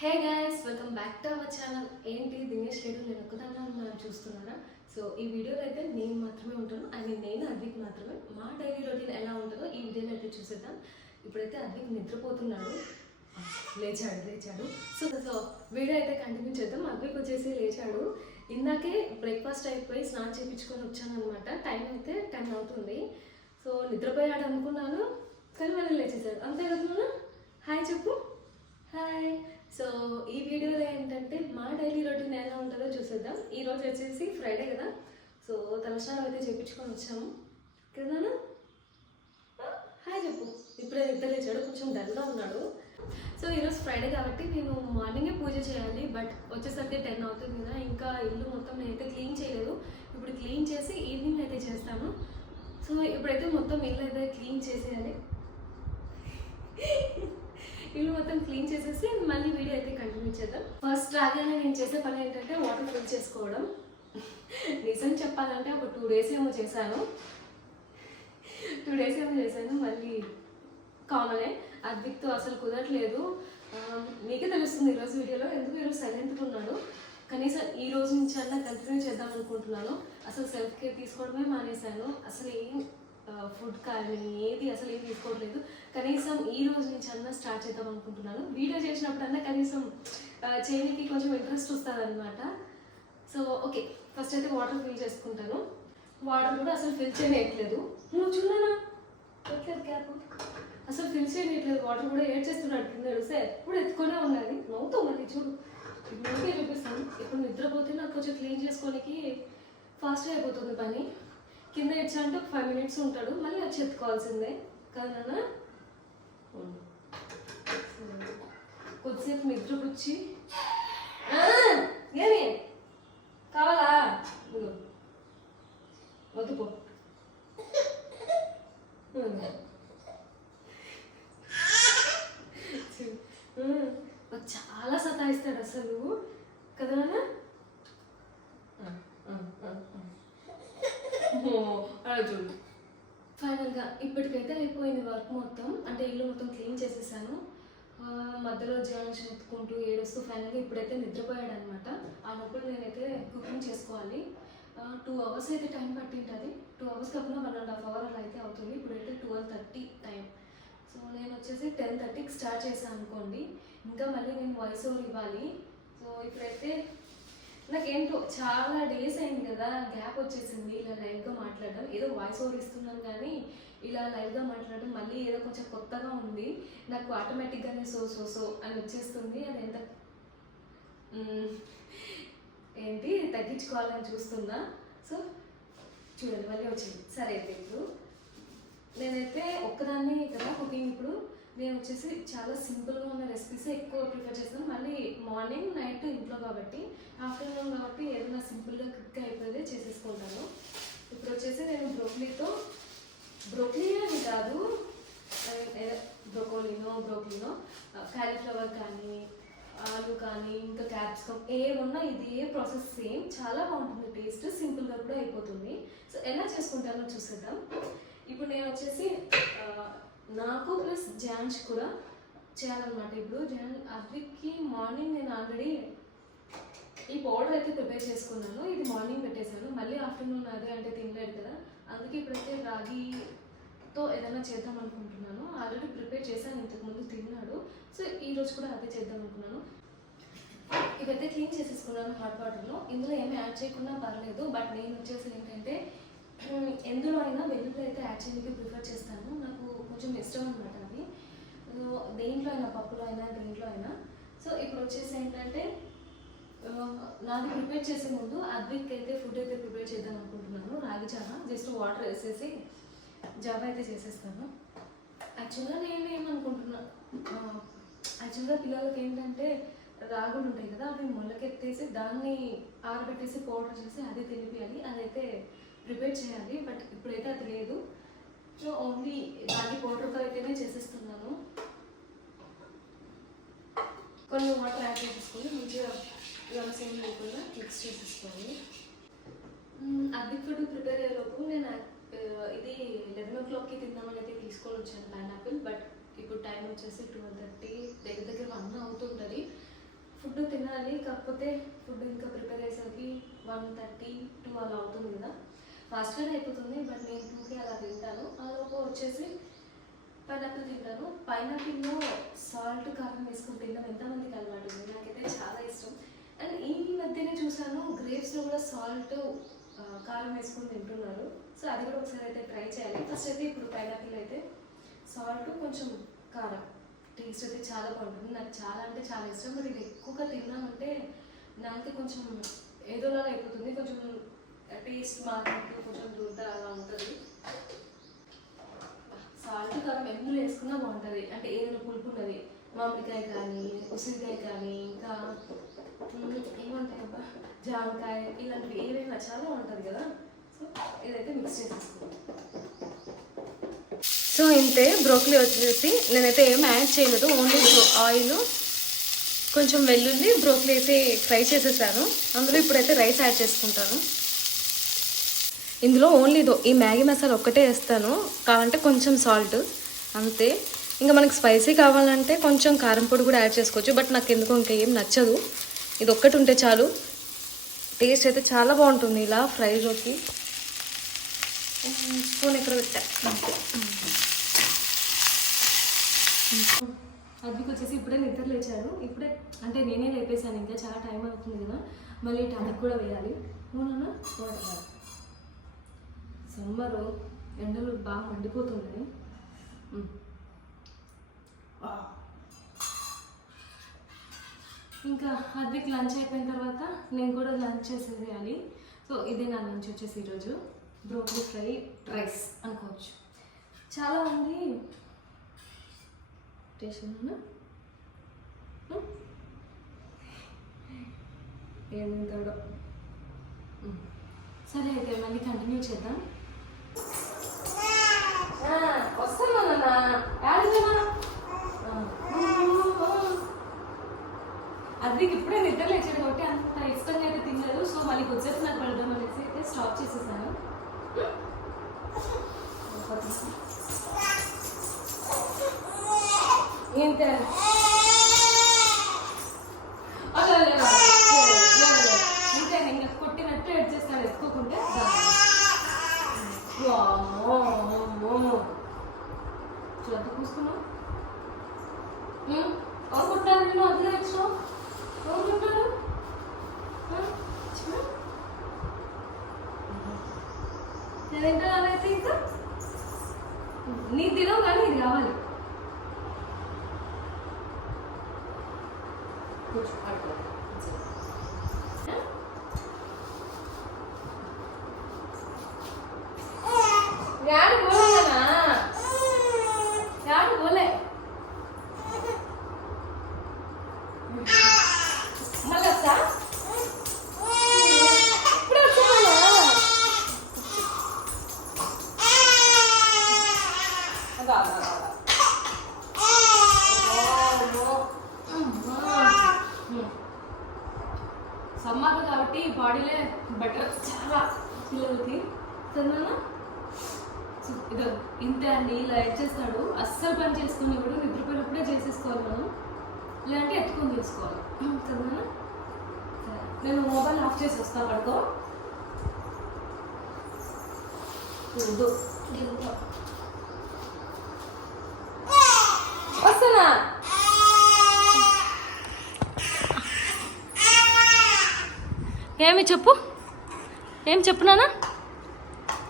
Hey guys, welcome back to our channel. ఏంటి దినేష్ లేడు, నేను ఒక్కదాన్ని ఉన్నాను చూస్తున్నారా? సో ఈ వీడియోలో అయితే నేను మాత్రమే ఉంటాను, నేను అద్విక్ మాత్రమే. మా డైలీ రొటీన్ ఎలా ఉంటుందో ఈ వీడియోలో అయితే చూసేద్దాం. ఇప్పుడైతే అద్విక్ నిద్రపోతున్నాడు, లేచాడు. సో వీడియో అయితే కంటిన్యూ చేద్దాం. అద్విక్ వచ్చేసి లేచాడు. ఇందాకే బ్రేక్ఫాస్ట్ అయిపోయి స్నానం చేయించుకొని వచ్చాను అనమాట. టైం అయితే 10 అవుతుంది. సో నిద్రపోయాడు అనుకున్నాను, కానీ మళ్ళీ లేచేసాడు. అంతే కదా, హాయ్ చెప్పు. హాయ్. సో ఈ వీడియోలో ఏంటంటే మా డైలీ రొటీన్ ఎలా ఉంటుందో చూసేద్దాం. ఈరోజు వచ్చేసి ఫ్రైడే కదా, సో తలస్నానం అయితే చేయించుకొని వచ్చాము కదా. హాయ్ చెప్పు. ఇప్పుడే నిద్ర లేచాడు, కొంచెం డల్గా ఉన్నాడు. సో ఈరోజు ఫ్రైడే కాబట్టి నేను మార్నింగే పూజ చేయాలి, బట్ వచ్చేసరికి 10 అవుతుంది కదా. ఇంకా ఇల్లు మొత్తం నేనైతే క్లీన్ చేయలేదు. ఇప్పుడు క్లీన్ చేసి ఈవినింగ్ అయితే చేస్తాను. సో ఇప్పుడైతే మొత్తం ఇల్లు అయితే క్లీన్ చేసేయాలి. ఇల్లు మొత్తం క్లీన్ చేసేసి మళ్ళీ వీడియో అయితే కంటిన్యూ చేద్దాం. ఫస్ట్ రాగానే నేను చేసే పని ఏంటంటే వాటర్ ఫిల్ చేసుకోవడం. నిజం చెప్పాలంటే ఒక 2 డేస్ ఏమో చేశాను. మళ్ళీ కామనే. అద్విక్తో అసలు కుదరట్లేదు. మీకే తెలుస్తుంది ఈరోజు వీడియోలో, ఎందుకు ఈరోజు సైలెంట్గా ఉన్నాడు. కనీసం ఈ రోజు నుంచి అన్నా కంటిన్యూ చేద్దాం అనుకుంటున్నాను. అసలు సెల్ఫ్ కేర్ తీసుకోవడమే మానేశాను. అసలు ఏం ఫుడ్ కానీ ఏది అసలు ఏం తీసుకోవట్లేదు. కనీసం ఈ రోజు నుంచి అన్నా స్టార్ట్ చేద్దాం అనుకుంటున్నాను. వీడియో చేసినప్పుడన్నా కనీసం చేయడానికి కొంచెం ఇంట్రెస్ట్ వస్తుంది అనమాట. సో ఓకే, ఫస్ట్ అయితే వాటర్ ఫిల్ చేసుకుంటాను. వాటర్ కూడా అసలు ఫిల్ చేయట్లేదు. నువ్వు చూడనా క్యాప్ అసలు ఫిల్ చేయట్లేదు. వాటర్ కూడా ఏడ్ చేస్తున్నాడు కింద. ఎడితే ఎప్పుడు ఎత్తుకొనే ఉన్నది. నవ్వుతావు మళ్ళీ చూడు. ఇప్పుడు చూపిస్తాను. ఇప్పుడు నిద్రపోతే నాకు కొంచెం క్లీన్ చేసుకోనికి ఫాస్ట్గా అయిపోతుంది పని. కింద ఇచ్చా అంటే 5 minutes ఉంటాడు, మళ్ళీ వచ్చి ఎత్తుకోవాల్సిందే కదా. కొద్దిసేపు నిద్రపుచ్చి ఏమి కావాలా వద్దుపో. చాలా సతాయిస్తాడు అసలు కదా. చూడు, ఫైనల్గా ఇప్పటికైతే అయిపోయింది వర్క్ మొత్తం. అంటే ఇల్లు మొత్తం క్లీన్ చేసేసాను. మధ్యలో జాన్స్ ఎత్తుకుంటూ ఏడుస్తూ ఫైనల్గా ఇప్పుడైతే నిద్రపోయాడు అనమాట. ఆ లోపల నేనైతే కుకింగ్ చేసుకోవాలి. 2 hours అయితే టైం పట్టింటుంది. 2 hours కాకుండా 1.5 hour అలా అయితే అవుతుంది. ఇప్పుడైతే 12:30 టైం. సో నేను వచ్చేసి 10:30కి స్టార్ట్ చేశాను అనుకోండి. ఇంకా మళ్ళీ నేను వాయిస్ ఓవర్ ఇవ్వాలి. సో ఇప్పుడైతే నాకేంటో చాలా డేస్ అయింది కదా, గ్యాప్ వచ్చేసింది ఇలా లైవ్గా మాట్లాడడం. ఏదో వాయిస్ ఓవర్ ఇస్తున్నాను కానీ ఇలా లైవ్గా మాట్లాడడం మళ్ళీ ఏదో కొంచెం కొత్తగా ఉంది. నాకు ఆటోమేటిక్గానే సో అని వచ్చేస్తుంది. అది ఎంత ఏంటి తగ్గించుకోవాలని చూస్తున్నా. సో చూడండి మళ్ళీ వచ్చింది. సరే అయితే ఇప్పుడు నేనైతే ఒక్కదాన్ని కదా కుకింగ్. ఇప్పుడు నేను వచ్చేసి చాలా సింపుల్గా ఉన్న రెసిపీస్ ఎక్కువ ప్రిఫర్ చేస్తాను. మళ్ళీ మార్నింగ్ నైట్ ఇంట్లో కాబట్టి, ఆఫ్టర్నూన్ కాబట్టి ఏదైనా సింపుల్గా క్విక్గా అయిపోతే చేసేసుకుంటాను. ఇప్పుడు వచ్చేసి నేను బ్రోకలీ అని కాదు, బ్రోకలీనో కాలీఫ్లవర్ కానీ ఆలు కానీ ఇంకా క్యాప్సికమ్ ఏమున్నా ఇదే ప్రాసెస్ సేమ్. చాలా బాగుంటుంది టేస్ట్, సింపుల్గా కూడా అయిపోతుంది. సో ఎలా చేసుకుంటానో చూసేద్దాం. ఇప్పుడు నేను వచ్చేసి నాకు ప్లస్ జాన్స్ కూడా చేయాలన్నమాట. ఇప్పుడు అద్విక్కి మార్నింగ్ నేను ఆల్రెడీ ఈ పౌడర్ అయితే ప్రిపేర్ చేసుకున్నాను. ఇది మార్నింగ్ పెట్టేశాను. మళ్ళీ ఆఫ్టర్నూన్ అదే అంటే తినలేదు కదా, అందుకే ఇప్పుడైతే రాగితో ఏదైనా చేద్దాం అనుకుంటున్నాను. ఆల్రెడీ ప్రిపేర్ చేశాను, ఇంతకుముందు తిన్నాడు. సో ఈరోజు కూడా అదే చేద్దాం అనుకున్నాను. ఇవైతే క్లీన్ చేసేసుకున్నాను హాట్ వాటర్లో. ఇందులో ఏమి యాడ్ చేయకుండా పర్లేదు, బట్ నేను వచ్చేసి ఏంటంటే ఎందులో అయినా వెల్లుల్లి అయితే యాడ్ చేయడానికి ప్రిఫర్ చేస్తాను. నాకు కొంచెం ఇష్టం అనమాట అది. దేంట్లో అయినా, పప్పులో అయినా దేంట్లో అయినా. సో ఇప్పుడు వచ్చేసి ఏంటంటే నాది ప్రిపేర్ చేసే ముందు అద్విక్ అయితే ఫుడ్ అయితే ప్రిపేర్ చేద్దాం అనుకుంటున్నాను. రాగి జావా జస్ట్ వాటర్ వేసేసి జావా అయితే చేసేస్తాను. యాక్చువల్గా నేను ఏమనుకుంటున్నా, యాక్చువల్గా పిల్లలకి ఏంటంటే రాగులు ఉంటాయి కదా, అవి మొలకెత్తేసి దాన్ని ఆరబెట్టేసి పౌడర్ చేసి అది తినిపించాలి. అదైతే ప్రిపేర్ చేయాలి, బట్ ఇప్పుడైతే అది లేదు. సో ఓన్లీ రాగి పౌడర్తో అయితేనే చేసేస్తున్నాను. కొన్ని వాటర్ యాడ్ చేసేసుకొని మంచిగా సేమ్ లేకుండా మిక్స్ చేసేసుకోవాలి. అద్విక్ ఫుడ్ ప్రిపేర్ అయ్యేలోపు నేను ఇది 11 o'clockకి తిందామని అయితే తీసుకొని వచ్చాను పైనాపిల్. బట్ ఇప్పుడు టైం వచ్చేసి 12:30, దగ్గర 1 అవుతుంటుంది. కాకపోతే ఫుడ్ ఇంకా ప్రిపేర్ అయ్యేసరికి 1:30 2 అలా అవుతుంది కదా. ఫాస్ట్గానే అయిపోతుంది, బట్ నేను 2కి అలా తింటాను. ఆ లోపు వచ్చేసి పైనాపిల్ తింటాను. పైనాపిల్లో సాల్ట్ కారం వేసుకుని తినడం ఎంతమందికి అలవాటు ఉంది, నాకైతే చాలా ఇష్టం. అండ్ ఈ మధ్యనే చూసాను గ్రేప్స్లో కూడా సాల్ట్ కారం వేసుకుని తింటున్నారు. సో అది కూడా ఒకసారి అయితే ట్రై చేయాలి. ఫస్ట్ అయితే ఇప్పుడు పైనాపిల్ అయితే సాల్ట్ కొంచెం కారం టేస్ట్ అయితే చాలా బాగుంటుంది. నాకు చాలా అంటే చాలా ఇష్టం. మరి ఇది ఎక్కువగా తిన్నామంటే నాకు కొంచెం ఏదోలా అయిపోతుంది, కొంచెం టేస్ట్ మారినట్టు కొంచెం దురద అలా ఉంటుంది. సాల్ట్ కారం ఎప్పుడు వేసుకున్నా బాగుంటుంది. అంటే ఏదైనా పులుపు ఉన్నది, మామిడికాయ కానీ ఉసిరికాయ కానీ ఇంకా ఏమంటాయి అబ్బా జామకాయ, ఇలాంటివి ఏవైనా చాలా బాగుంటుంది కదా. సో ఇదైతే మిక్స్ చేసేసుకోవాలి. సో ఇంతే బ్రోకలీ వచ్చేసి నేనైతే ఏం యాడ్ చేయలేదు, ఓన్లీ ఆయిల్ కొంచెం వెల్లుల్లి బ్రోకలీ అయితే ఫ్రై చేసేసాను. అందులో ఇప్పుడైతే రైస్ యాడ్ చేసుకుంటాను. ఇందులో ఓన్లీ ఈ మ్యాగీ మసాలా ఒక్కటే వేస్తాను, కావాలంటే కొంచెం సాల్ట్ అంతే. ఇంకా మనకి స్పైసీ కావాలంటే కొంచెం కారం పొడి కూడా యాడ్ చేసుకోవచ్చు, బట్ నాకు ఎందుకో ఇంకా ఏం నచ్చదు. ఇది ఒక్కటి ఉంటే చాలు. టేస్ట్ అయితే చాలా బాగుంటుంది ఇలా ఫ్రైలోకి. స్పూన్ ఎక్కడ పెట్టా అదికి వచ్చేసి ఇప్పుడే నిద్ర లేచాడు. ఇప్పుడే అంటే నేనే లేపేశాను, ఇంకా చాలా టైం అవుతుంది కదా. మళ్ళీ టానిక్ కూడా వేయాలి. అవునా సమ్మరు ఎండలు బాగా మండిపోతున్నాయి. ఇంకా అద్విక్ లంచ్ అయిపోయిన తర్వాత నేను కూడా లంచ్ చేసేయాలి. సో ఇదే నా లంచ్ వచ్చేసి ఈరోజు బ్రోకలీ ఫ్రై రైస్ అనుకోవచ్చు. చాలామంది టేస్ట్ ఏం తింటాడో. సరే అయితే మళ్ళీ కంటిన్యూ చేద్దాం. వస్తామన్నా అదికి ఇప్పుడే నిద్ర లేచాడు కాబట్టి అంత ఇష్టంగా అయితే తినలేదు. సో మళ్ళీ వచ్చేసి నాకు పెడదాం అనేసి అయితే స్టాప్ చేసేసాను. ఇంతే ఇంతే ఇంకా కొట్టినట్టు ఎడ్ చేస్తాడు ఎత్తుకోకుంటే. చూద్దాం కూసుకున్నావు ఎవరు కొట్టారు నిన్ను? అందులో ఇచ్చావు ఎవరు కొట్టారు? నేనేంటో అయితే ఇంకా నీ తినవు కానీ ఇది కావాలి. యాడు పోలేనా? యాడు పోలే. మళ్ళీ వస్తా ఇప్పుడు వచ్చానా? సమ్మర్ కాబట్టి బాడీలే బెటర్ చాలా పిల్లలకి. సరేనా? ఇదో ఇంతే అండి, ఇలా ఎడ్ చేస్తాడు. అస్సలు పని చేసుకుని కూడా నిద్రపోయినప్పుడే చేసేసుకోవాలి మనం, లేదంటే ఎత్తుకొని చేసుకోవాలి. సరేనా? సరే నేను మొబైల్ ఆఫ్ చేసి వస్తాను. పడుకో వస్తానా? ఏమి చెప్పు, ఏం చెప్పునానా?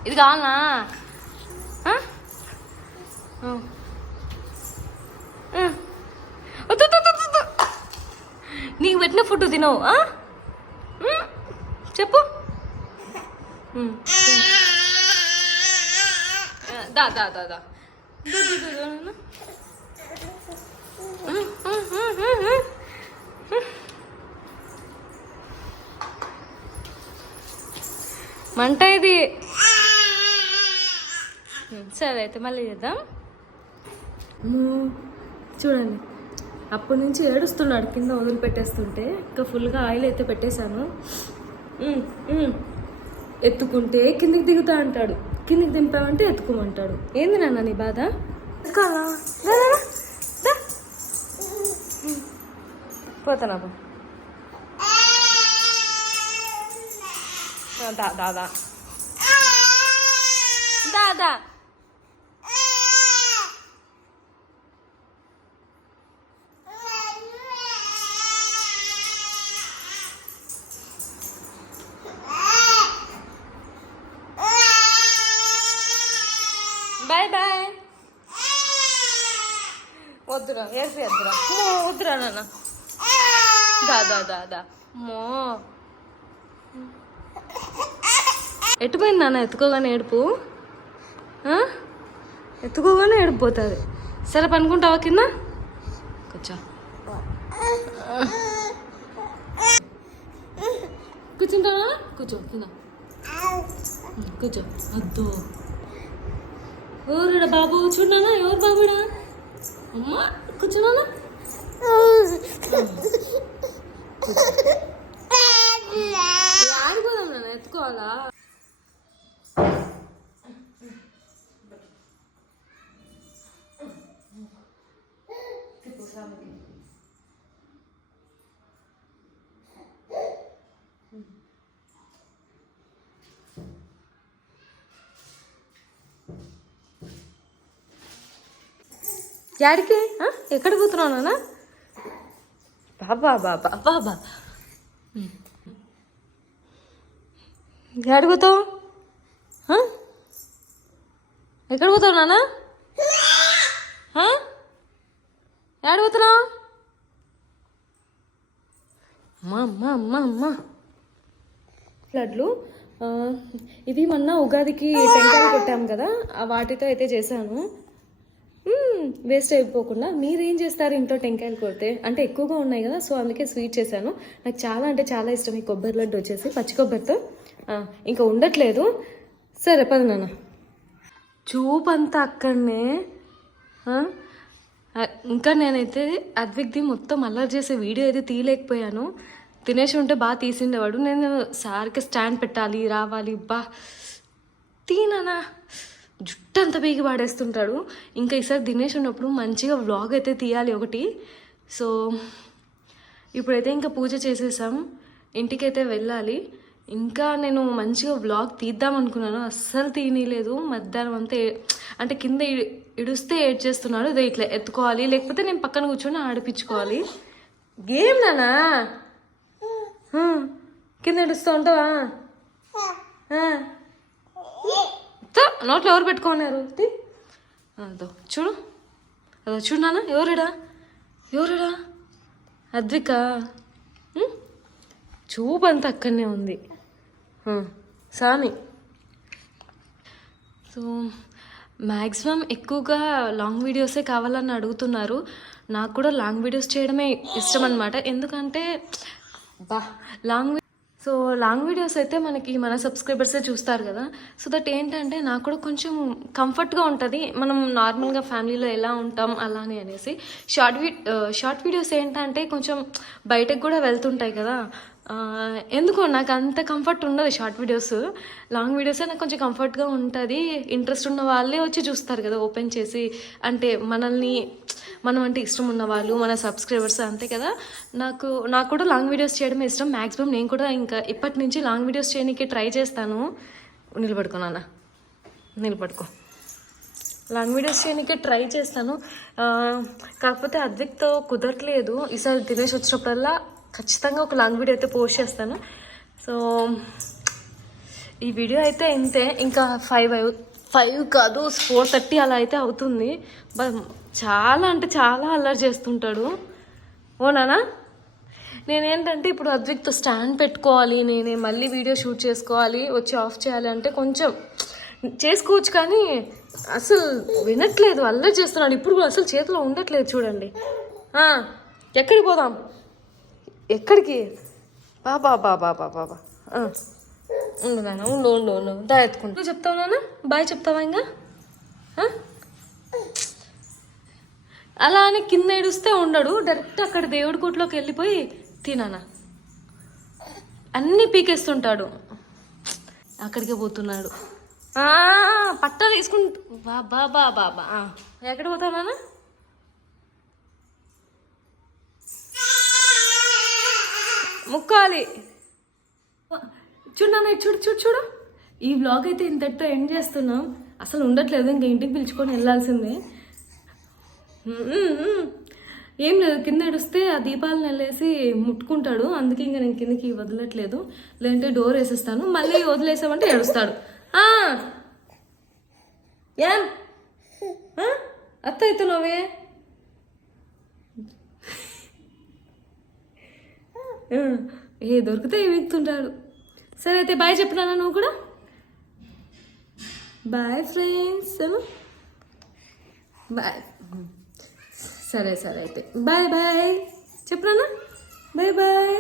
ఇది కావాలనా? నీకు పెట్టిన ఫుడ్ తినవు. చెప్పు. దా దా దా దా మంట ఇది. సరే అయితే మళ్ళీ చేద్దాం. చూడండి అప్పటి నుంచి ఏడుస్తున్నాడు కింద వదిలిపెట్టేస్తుంటే. ఇంకా ఫుల్గా ఆయిల్ అయితే పెట్టేశాను. ఎత్తుకుంటే కిందికి దిగుతా అంటాడు, కిందికి దింపామంటే ఎత్తుకోమంటాడు. ఏంది నాన్న నీ బాధ? పోతానా దా దా దా దా దా బాయ్ బాయ్. వద్దురా ఏసి వద్దురా వద్దురా నాన్న. దా దా దా దా మో ఎట్టుపోయింది నాన్న. ఎత్తుకోగానే ఏడుపు, ఎత్తుకోగానే ఏడిపోతుంది. సరే పనుకుంటావా కింద? కూర్చో కూర్చుంటావా? కూర్చో కింద కూర్చో. వద్దు ఎవరుడా బాబు? చూడనా ఎవరు బాబుడా? అమ్మా కూర్చున్నానా? ఆడిపోదాం నాన్న. ఎత్తుకోవాలా? యాడికి? ఎక్కడ పోతున్నావు నాన్న? బాబా బాబా బాబా యాడికి పోతావు? ఎక్కడ పోతావు నాన్న? యాడికి పోతున్నావు? అమ్మా అమ్మా అమ్మా అమ్మా. లడ్లు ఇవి మొన్న ఉగాదికి టెంకాయలు కొట్టాము కదా, వాటితో అయితే చేశాను. వేస్ట్ అయిపోకుండా. మీరేం చేస్తారు ఇంట్లో టెంకాయలు కొడితే? అంటే ఎక్కువగా ఉన్నాయి కదా, సో అందుకే స్వీట్ చేశాను. నాకు చాలా అంటే చాలా ఇష్టం ఈ కొబ్బరి లడ్డు వచ్చేసి, పచ్చి కొబ్బరితో. ఇంకా ఉండట్లేదు. సరే పద నాన్న. చూపంతా అక్కడనే. ఇంకా నేనైతే అద్విక్ది మొత్తం అల్లరి చేసే వీడియో అయితే తీయలేకపోయాను. తినేసి ఉంటే బాగా తీసిండేవాడు. నేను సార్కి స్టాండ్ పెట్టాలి, రావాలి. బా తీనానా జుట్టు అంతా పీకి పాడేస్తుంటాడు. ఇంకా ఈసారి దినేష్ ఉన్నప్పుడు మంచిగా వ్లాగ్ అయితే తీయాలి ఒకటి. సో ఇప్పుడైతే ఇంకా పూజ చేసేసాం, ఇంటికైతే వెళ్ళాలి. ఇంకా నేను మంచిగా వ్లాగ్ తీద్దాం అనుకున్నాను, అస్సలు తీయలేదు. మధ్యాహ్నం అంతా అంటే కింద ఇడుస్తే ఏడ్ చేస్తున్నాడు. ఇదే ఇట్లా ఎత్తుకోవాలి, లేకపోతే నేను పక్కన కూర్చొని ఆడిపించుకోవాలి. గేమ్ నానా కింద ఇడుస్తూ ఉంటావా? నోట్లో ఎవరు పెట్టుకున్నారు? అదో చూడు, అదో చూడు నాన్న. ఎవరుడా ఎవరుడా? అద్విక. చూపు అంతా అక్కడనే ఉంది. సామి. సో మ్యాక్సిమం ఎక్కువగా లాంగ్ వీడియోసే కావాలని అడుగుతున్నారు. నాకు కూడా లాంగ్ వీడియోస్ చేయడమే ఇష్టం అనమాట. ఎందుకంటే లాంగ్ వీడియోస్ అయితే మన సబ్స్క్రైబర్సే చూస్తారు కదా. సో దట్ ఏంటంటే నాకు కూడా కొంచెం కంఫర్ట్గా ఉంటుంది. మనం నార్మల్గా ఫ్యామిలీలో ఎలా ఉంటాం అలానే అనేసి. షార్ట్ వీడియోస్ ఏంటంటే కొంచెం బయటకు కూడా వెళ్తుంటాయి కదా. ఎందుకో నాకు అంత కంఫర్ట్ ఉండదు షార్ట్ వీడియోస్. లాంగ్ వీడియోసే నాకు కొంచెం కంఫర్ట్గా ఉంటుంది. ఇంట్రెస్ట్ ఉన్న వాళ్ళే వచ్చి చూస్తారు కదా ఓపెన్ చేసి. అంటే మనం అంటే ఇష్టం ఉన్న వాళ్ళు, మన సబ్స్క్రైబర్స్ అంతే కదా. నాకు కూడా లాంగ్ వీడియోస్ చేయడమే ఇష్టం. మ్యాక్సిమం నేను కూడా ఇంకా ఇప్పటి నుంచి లాంగ్ వీడియోస్ చేయడానికి ట్రై చేస్తాను. నిలబడుకో నాన్న, నిలబడుకో. లాంగ్ వీడియోస్ చేయడానికి ట్రై చేస్తాను. కాకపోతే అద్విక్తో కుదరట్లేదు. ఈసారి దినేష్ వచ్చినప్పుడల్లా ఖచ్చితంగా ఒక లాంగ్ వీడియో అయితే పోస్ట్ చేస్తాను. సో ఈ వీడియో అయితే ఇంతే. ఇంకా 5 కాదు 4:30 అలా అయితే అవుతుంది. చాలా అంటే చాలా అల్లరి చేస్తుంటాడు. ఓనానా? నేనేంటంటే ఇప్పుడు అద్విక్తో స్టాండ్ పెట్టుకోవాలి, నేనే మళ్ళీ వీడియో షూట్ చేసుకోవాలి, వచ్చి ఆఫ్ చేయాలి అంటే కొంచెం చేసుకోవచ్చు, కానీ అసలు వినట్లేదు, అల్లరి చేస్తున్నాడు. ఇప్పుడు కూడా అసలు చేతిలో ఉండట్లేదు చూడండి. ఎక్కడికి పోదాం? ఎక్కడికి? బాబా బాబా బాబా బాబా ఉండు నాన్న, ఉండు దా ఎత్తుకుంటా. నువ్వు చెప్తావు నాన్న? బాయ్ చెప్తావా? ఇంకా అలా అని కింద ఏడుస్తే ఉండడు, డైరెక్ట్ అక్కడ దేవుడి కోట్లోకి వెళ్ళిపోయి తినానా అన్నీ పీకేస్తుంటాడు. అక్కడికే పోతున్నాడు. పట్టా తీసుకుంటూ బాబా బాబా. ఎక్కడ పోతావు నాన్న? ముక్కాలి. చూడు నాన్న, చూడు చూడు చూడు. ఈ వ్లాగ్ అయితే ఇంతటితో ఎండ్ చేస్తున్నాం. అసలు ఉండట్లేదు, ఇంకా ఇంటికి పిలుచుకొని వెళ్ళాల్సిందే. ఏం లేదు, కింద ఏడుస్తే ఆ దీపాలను వెళ్ళేసి ముట్టుకుంటాడు. అందుకే ఇంకా నేను కిందకి వదలట్లేదు, లేదంటే డోర్ వేసేస్తాను. మళ్ళీ వదిలేసామంటే ఏడుస్తాడు. ఏం అత్త అవుతున్నావే? దొరికితే వీక్తుంటాడు. సరే అయితే బాయ్ చెప్పినా నువ్వు కూడా. Bye friends, bye. సరే సరే అయితే బాయ్ బాయ్ చెప్పినా. Bye bye.